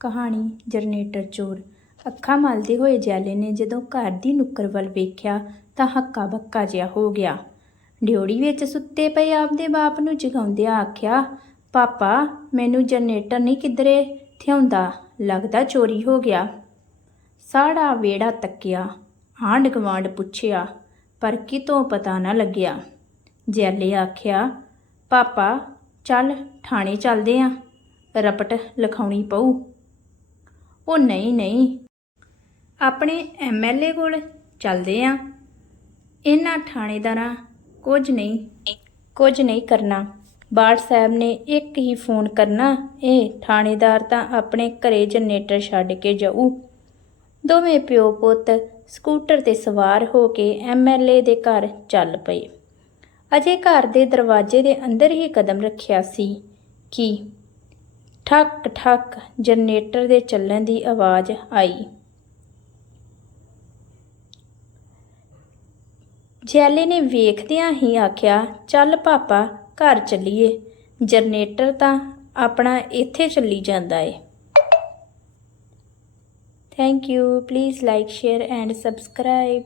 ਕਹਾਣੀ ਜਰਨੇਟਰ ਚੋਰ। ਅੱਖਾਂ ਮਲਦੇ ਹੋਏ ਜੈਲੇ ਨੇ ਜਦੋਂ ਘਰ ਦੀ ਨੁੱਕਰ ਵੱਲ ਵੇਖਿਆ ਤਾਂ ਹੱਕਾ ਬੱਕਾ ਜਿਹਾ ਹੋ ਗਿਆ। ਡਿਉੜੀ ਵਿੱਚ ਸੁੱਤੇ ਪਏ ਆਪਦੇ ਬਾਪ ਨੂੰ ਜਗਾਉਂਦਿਆਂ ਆਖਿਆ, ਪਾਪਾ, ਮੈਨੂੰ ਜਨਰੇਟਰ ਨਹੀਂ ਕਿਧਰੇ ਥਿਆਉਂਦਾ। ਲੱਗਦਾ ਚੋਰੀ ਹੋ ਗਿਆ। ਸਾੜਾ ਵੇੜਾ ਤੱਕਿਆ, ਆਂਢ ਗੁਆਂਢ ਪੁੱਛਿਆ, ਪਰ ਕਿਤੋਂ ਪਤਾ ਨਾ ਲੱਗਿਆ। ਜੈਲੇ ਆਖਿਆ, ਪਾਪਾ, ਚੱਲ ਥਾਣੇ ਚੱਲਦੇ ਆਂ। ਰਪਟ ਲਿਖਾਉਣੀ ਪਊ। ਉਹ ਨਹੀਂ ਨਹੀਂ। ਆਪਣੇ ਐਮਐਲਏ ਕੋਲ ਚੱਲਦੇ ਆਂ। ਇਹਨਾਂ ਥਾਣੇਦਾਰਾਂ ਕੁਝ ਨਹੀਂ ਕੁਝ ਨਹੀਂ ਕਰਨਾ। ਬਾੜ ਸਾਹਿਬ ਨੇ ਇੱਕ ਹੀ ਫੋਨ ਕਰਨਾ, ਇਹ ਥਾਣੇਦਾਰ ਤਾਂ ਆਪਣੇ ਘਰੇ ਜਨਰੇਟਰ ਛੱਡ ਕੇ ਜਾਊ। ਦੋਵੇਂ ਪਿਓ ਪੁੱਤ ਸਕੂਟਰ ਤੇ ਸਵਾਰ ਹੋ ਕੇ ਐਮਐਲਏ ਦੇ ਘਰ ਚੱਲ ਪਏ। ਅਜੇ ਘਰ ਦੇ ਦਰਵਾਜ਼ੇ ਦੇ ਅੰਦਰ ਹੀ ਕਦਮ ਰੱਖਿਆ ਸੀ ਕਿ ਠੱਕ ਠੱਕ ਜਨਰੇਟਰ ਦੇ ਚੱਲਣ ਦੀ ਆਵਾਜ਼ ਆਈ। ਜੈਲੇ ਨੇ ਵੇਖਦਿਆਂ ਹੀ ਆਖਿਆ, ਚੱਲ ਪਾਪਾ, ਘਰ ਚੱਲੀਏ। ਜਨਰੇਟਰ ਤਾਂ ਆਪਣਾ ਇੱਥੇ ਚੱਲੀ ਜਾਂਦਾ ਏ। Thank you please like share and subscribe